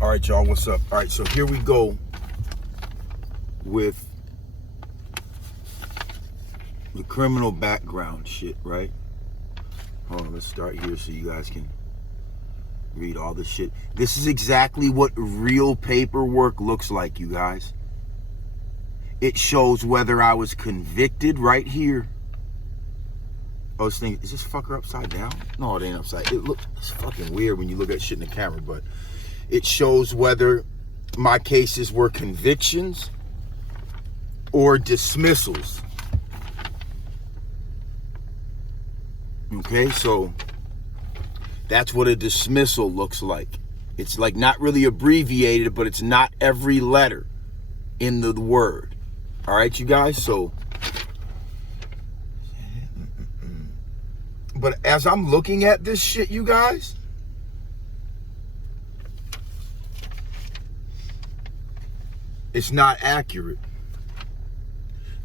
All right, y'all, what's up? All right, so here we go with the criminal background shit, right? Hold on, let's start here so you guys can read all this shit. This is exactly what real paperwork looks like, you guys. It shows whether I was convicted right here. I was thinking, is this fucker upside down? No, it ain't upside. It's fucking weird when you look at shit in the camera, but it shows whether my cases were convictions or dismissals. Okay, so that's what a dismissal looks like. It's like not really abbreviated, but it's not every letter in the word. All right, you guys, so. But as I'm looking at this shit, you guys, it's not accurate.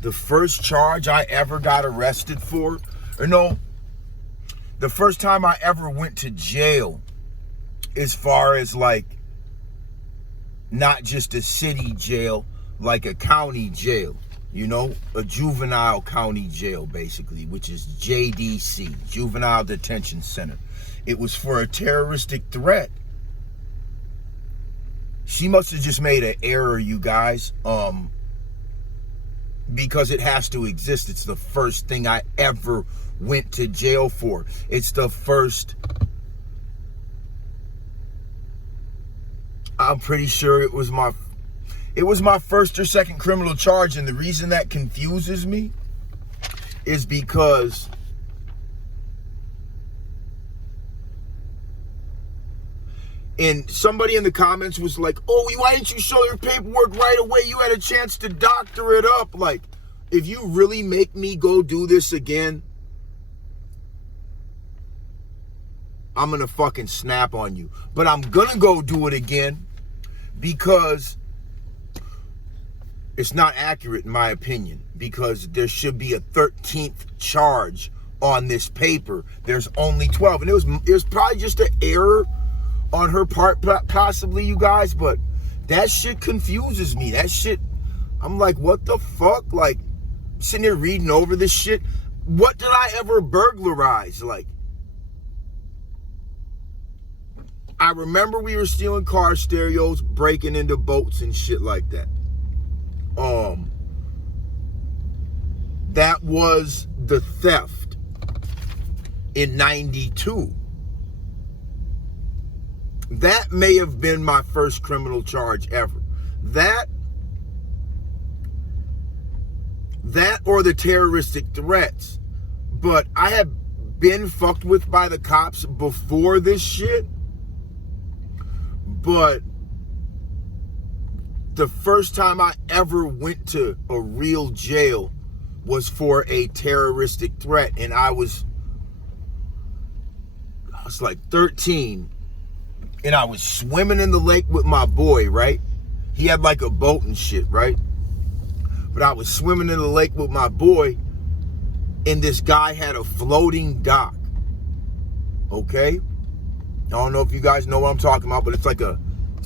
The first charge I ever got arrested for, the first time I ever went to jail, as far as like, not just a city jail, like a county jail, a juvenile county jail, basically, which is JDC, Juvenile Detention Center. It was for a terroristic threat. She must have just made an error, you guys, because it has to exist. It's the first thing I ever went to jail for. It's the first. I'm pretty sure it was my first or second criminal charge, and the reason that confuses me is because and somebody in the comments was like, oh, why didn't you show your paperwork right away? You had a chance to doctor it up. Like, if you really make me go do this again, I'm gonna fucking snap on you. But I'm gonna go do it again because it's not accurate, in my opinion, because there should be a 13th charge on this paper. There's only 12, and it was probably just an error on her part, possibly, you guys, but that shit confuses me. That shit, I'm like, what the fuck? Like, sitting here reading over this shit. What did I ever burglarize? Like, I remember we were stealing car stereos, breaking into boats and shit like that. That was the theft in 92. That may have been my first criminal charge ever. That or the terroristic threats. But I had been fucked with by the cops before this shit. But the first time I ever went to a real jail was for a terroristic threat. And I was like 13. And I was swimming in the lake with my boy, right? He had like a boat and shit, right? But I was swimming in the lake with my boy, and this guy had a floating dock. Okay? I don't know if you guys know what I'm talking about, but it's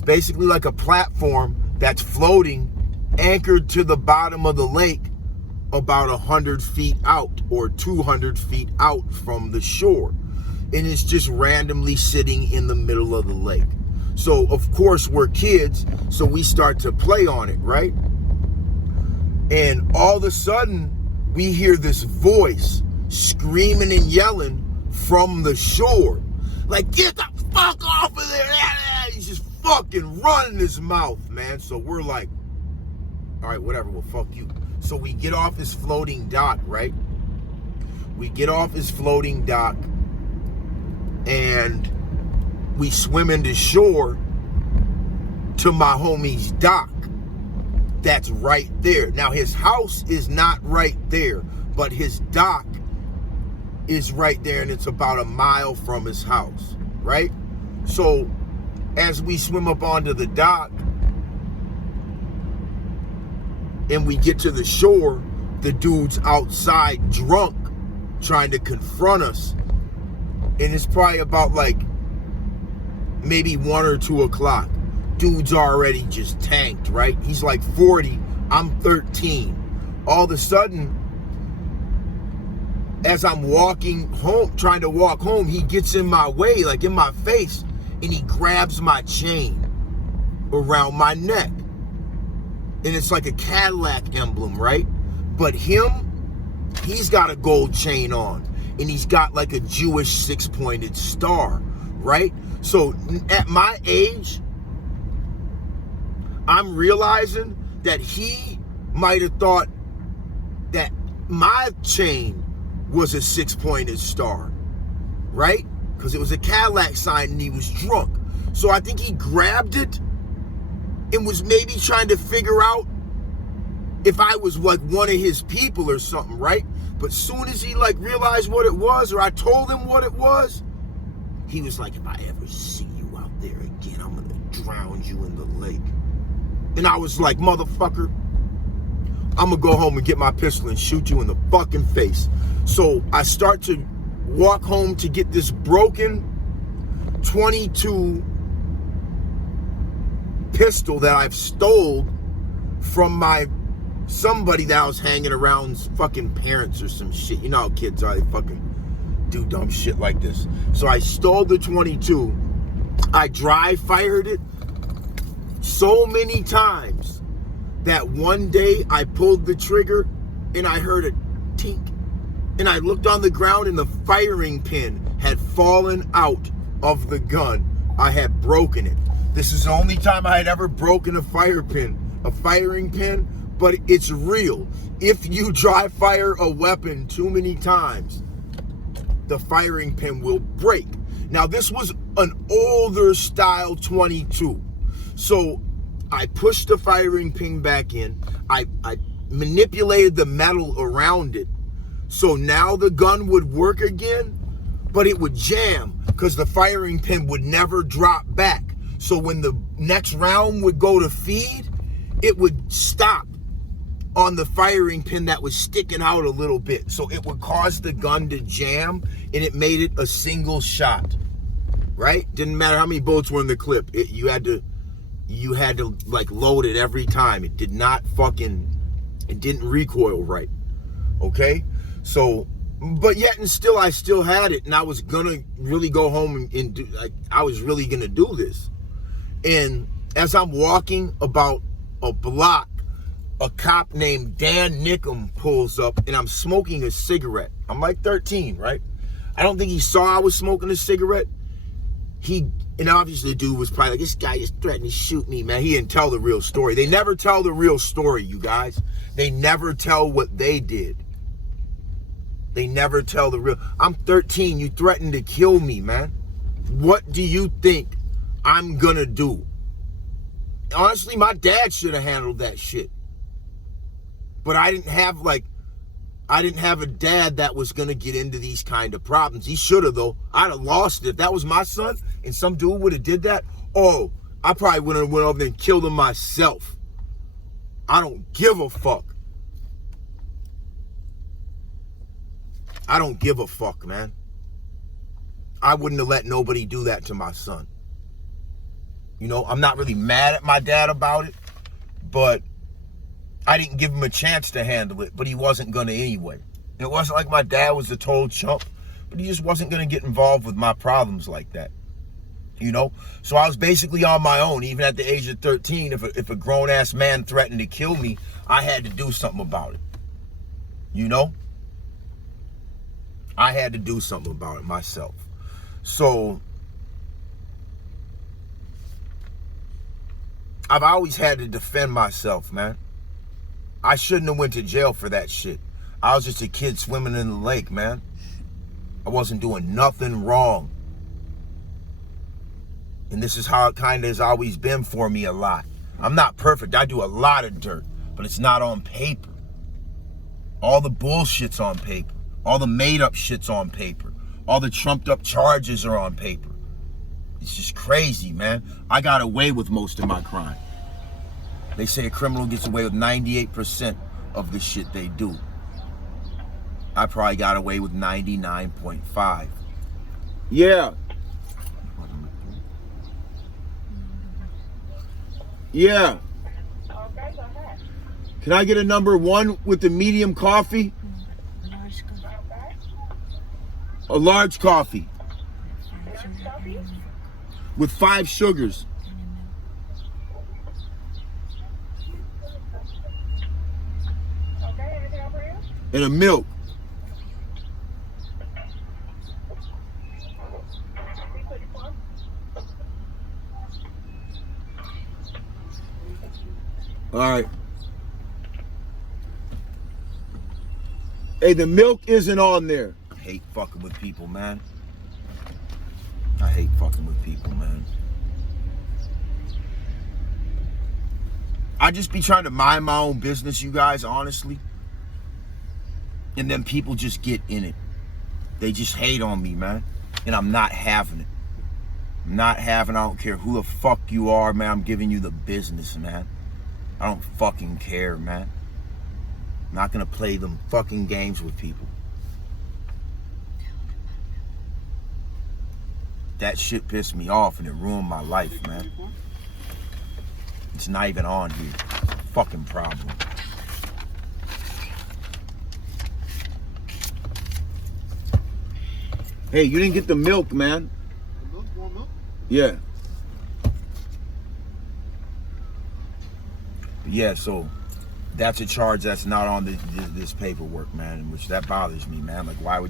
basically like a platform that's floating, anchored to the bottom of the lake about 100 feet out or 200 feet out from the shore. And it's just randomly sitting in the middle of the lake. So, of course, we're kids, so we start to play on it, right? And all of a sudden, we hear this voice screaming and yelling from the shore. Like, get the fuck off of there! He's just fucking running his mouth, man. So we're like, all right, whatever, well, fuck you. So we get off his floating dock, right? We get off his floating dock, and we swim into shore to my homie's dock. That's right there. Now, his house is not right there, but his dock is right there, and it's about a mile from his house, right? So as we swim up onto the dock and we get to the shore, the dude's outside drunk trying to confront us. And it's probably about like maybe 1 or 2 o'clock. dude's already just tanked, right? He's like 40, I'm 13. All of a sudden, as I'm walking home, trying to walk home, he gets in my way, like in my face, and he grabs my chain around my neck. And it's like a Cadillac emblem, right? But he's got a gold chain on, and he's got like a Jewish 6-pointed star, right? So at my age, I'm realizing that he might have thought that my chain was a 6-pointed star, right? Because it was a Cadillac sign and he was drunk. So I think he grabbed it and was maybe trying to figure out if I was like one of his people or something, right? But soon as he like realized what it was, or I told him what it was, he was like, if I ever see you out there again, I'm gonna drown you in the lake. And I was like, motherfucker, I'm gonna go home and get my pistol and shoot you in the fucking face. So I start to walk home to get this broken 22 pistol that I've stole from somebody that I was hanging around's fucking parents or some shit. You know how kids are, they fucking do dumb shit like this. So I stole the 22. I dry fired it so many times that one day I pulled the trigger and I heard a tink. And I looked on the ground and the firing pin had fallen out of the gun. I had broken it. This is the only time I had ever broken a firing pin, but it's real. If you dry fire a weapon too many times, the firing pin will break. Now this was an older style 22. So I pushed the firing pin back in. I manipulated the metal around it. So now the gun would work again, but it would jam because the firing pin would never drop back. So when the next round would go to feed, it would stop on the firing pin that was sticking out a little bit. So it would cause the gun to jam, and it made it a single shot, right? Didn't matter how many bullets were in the clip. You had to like load it every time. It didn't recoil right, okay? So, but yet and still, I still had it, and I was gonna really go home and do, like, I was really gonna do this. And as I'm walking about a block, a cop named Dan Nickum pulls up, and I'm smoking a cigarette. I'm like 13, right? I don't think he saw I was smoking a cigarette. And obviously the dude was probably like, this guy just threatened to shoot me, man. He didn't tell the real story. They never tell the real story, you guys. They never tell what they did. They never tell the real. I'm 13. You threatened to kill me, man. What do you think I'm gonna do? Honestly, my dad should have handled that shit. But I didn't have a dad that was gonna get into these kind of problems. He should have, though. I'd have lost it. If that was my son and some dude would have did that, oh, I probably would have went over there and killed him myself. I don't give a fuck. I don't give a fuck, man. I wouldn't have let nobody do that to my son. You know, I'm not really mad at my dad about it, but I didn't give him a chance to handle it, but he wasn't going to anyway. It wasn't like my dad was a total chump, but he just wasn't going to get involved with my problems like that. You know? So I was basically on my own. Even at the age of 13, if a grown-ass man threatened to kill me, I had to do something about it. You know? I had to do something about it myself. So I've always had to defend myself, man. I shouldn't have went to jail for that shit. I was just a kid swimming in the lake, man. I wasn't doing nothing wrong. And this is how it kind of has always been for me a lot. I'm not perfect. I do a lot of dirt, but it's not on paper. All the bullshit's on paper. All the made-up shit's on paper. All the trumped-up charges are on paper. It's just crazy, man. I got away with most of my crime. They say a criminal gets away with 98% of the shit they do. I probably got away with 99.5. Yeah. Yeah. Okay, go ahead. Can I get a number 1 with the medium coffee? Okay. A large coffee Large coffee? with 5 sugars. Okay, anything else for you? And a milk. Which one? All right. Hey, the milk isn't on there. I hate fucking with people, man. I hate fucking with people, man. I just be trying to mind my own business, you guys, honestly. And then people just get in it. They just hate on me, man. And I'm not having it. I'm not having it. I don't care who the fuck you are, man. I'm giving you the business, man. I don't fucking care, man. I'm not gonna play them fucking games with people. That shit pissed me off and it ruined my life, man. It's not even on here. It's a fucking problem. Hey, you didn't get the milk, man. The milk? You want milk? Yeah. Yeah, so that's a charge that's not on this paperwork, man, which that bothers me, man. Like, why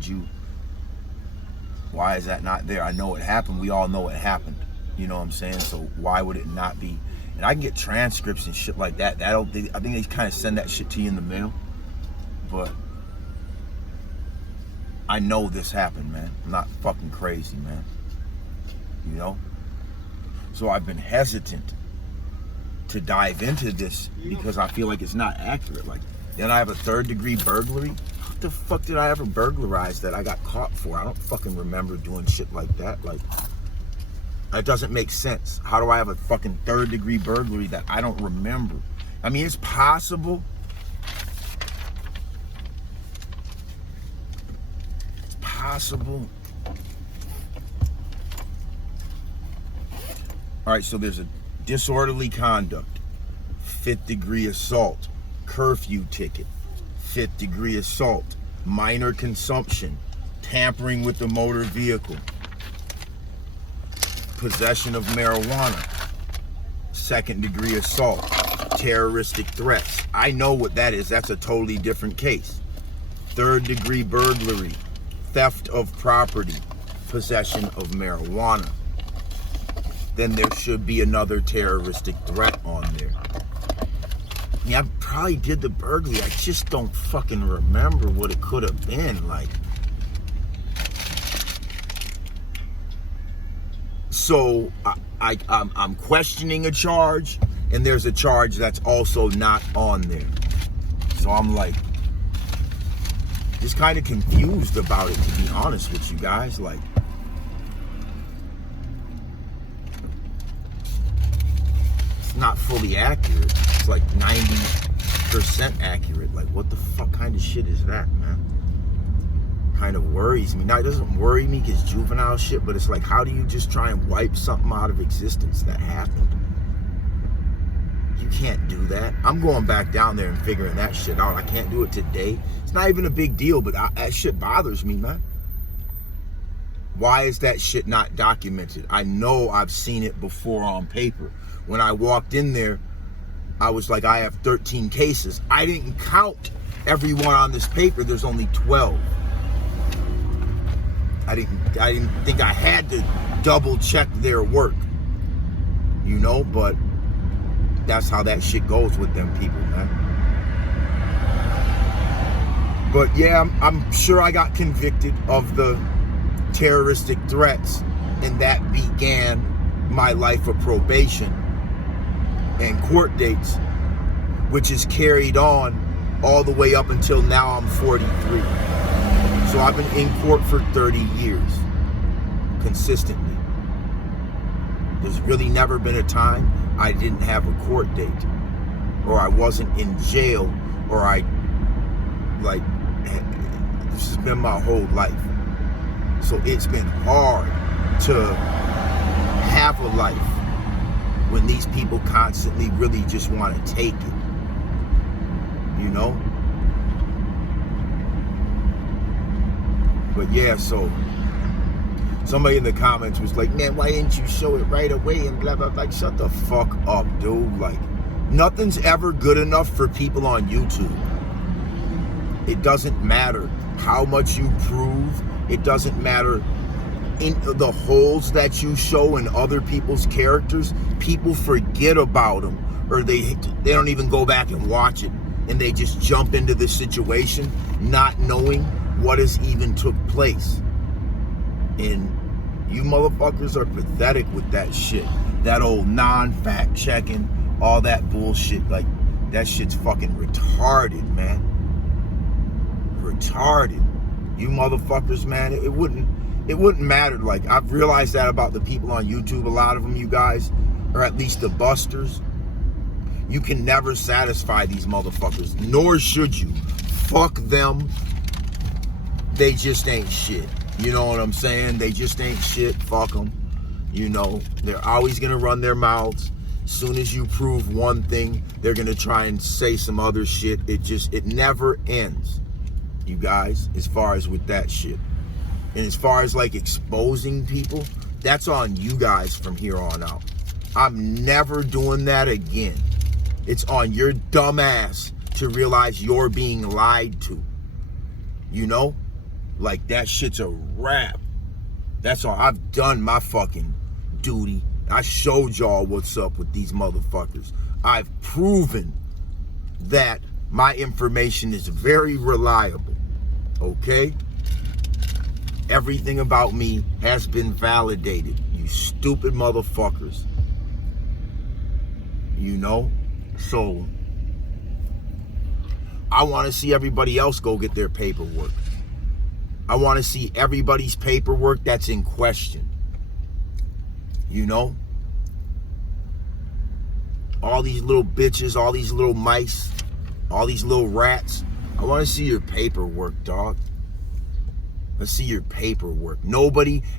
is that not there? I know it happened. We all know it happened. You know what I'm saying? So why would it not be? And I can get transcripts and shit like that. I think they kind of send that shit to you in the mail. But I know this happened, man. I'm not fucking crazy, man. You know? So I've been hesitant to dive into this because I feel like it's not accurate. Like, then I have a 3rd-degree burglary. What the fuck did I ever burglarize that I got caught for? I don't fucking remember doing shit like that. Like, it doesn't make sense. How do I have a fucking 3rd-degree burglary that I don't remember? I mean, it's possible. It's possible. All right, so there's a disorderly conduct, 5th-degree assault, curfew ticket, 5th-degree assault, minor consumption, tampering with the motor vehicle, possession of marijuana, 2nd-degree assault, terroristic threats. I know what that is. That's a totally different case. 3rd-degree burglary, theft of property, possession of marijuana. Then there should be another terroristic threat on there. Yeah, I probably did the burglary. I just don't fucking remember what it could have been. Like, so I'm questioning a charge, and there's a charge that's also not on there. So I'm like, just kind of confused about it, to be honest with you guys. Like, not fully accurate. It's like 90% accurate. Like, what the fuck kind of shit is that, man? Kind of worries me. Now, it doesn't worry me because juvenile shit, but it's like, how do you just try and wipe something out of existence that happened? You can't do that. I'm going back down there and figuring that shit out. I can't do it today. It's not even a big deal, but that shit bothers me, man. Why is that shit not documented? I know I've seen it before on paper. When I walked in there, I was like, I have 13 cases. I didn't count everyone on this paper. There's only 12. I didn't think I had to double check their work. You know, but that's how that shit goes with them people, man. But yeah, I'm sure I got convicted of the terroristic threats, and that began my life of probation and court dates, which is carried on all the way up until now. I'm 43. So I've been in court for 30 years consistently. There's really never been a time I didn't have a court date, or I wasn't in jail, or this has been my whole life. So it's been hard to have a life when these people constantly really just want to take it. You know? But yeah, so somebody in the comments was like, man, why didn't you show it right away and blah, blah, blah. Like, shut the fuck up, dude. Like, nothing's ever good enough for people on YouTube. It doesn't matter how much you prove. It doesn't matter in the holes that you show in other people's characters. People forget about them, or they don't even go back and watch it, and they just jump into the situation not knowing what has even took place. And you motherfuckers are pathetic with that shit. That old non-fact checking, all that bullshit. Like, that shit's fucking retarded, man. Retarded. You motherfuckers, man, it wouldn't matter. Like, I've realized that about the people on YouTube. A lot of them, you guys, or at least the busters, you can never satisfy these motherfuckers, nor should you. Fuck them. They just ain't shit. You know what I'm saying? They just ain't shit. Fuck them. You know, they're always gonna run their mouths. Soon as you prove one thing, they're gonna try and say some other shit. It never ends, you guys, as far as with that shit. And as far as like exposing people, that's on you guys from here on out. I'm never doing that again. It's on your dumb ass to realize you're being lied to. You know? Like, that shit's a wrap. That's all. I've done my fucking duty. I showed y'all what's up with these motherfuckers. I've proven that my information is very reliable. Okay? Everything about me has been validated. You stupid motherfuckers. You know? So, I want to see everybody else go get their paperwork. I want to see everybody's paperwork that's in question. You know? All these little bitches, all these little mice, all these little rats. I want to see your paperwork, dog. Let's see your paperwork.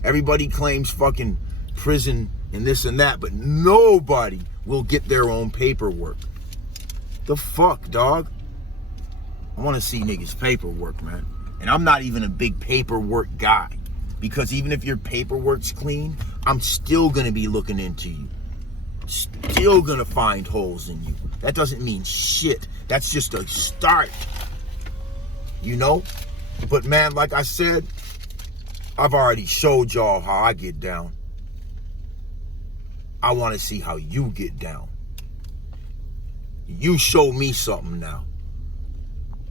Everybody claims fucking prison and this and that, but nobody will get their own paperwork. The fuck, dog? I want to see niggas' paperwork, man. And I'm not even a big paperwork guy, because even if your paperwork's clean, I'm still going to be looking into you. Still going to find holes in you. That doesn't mean shit. That's just a start. You know? But man, like I said, I've already showed y'all how I get down. I want to see how you get down. You show me something now.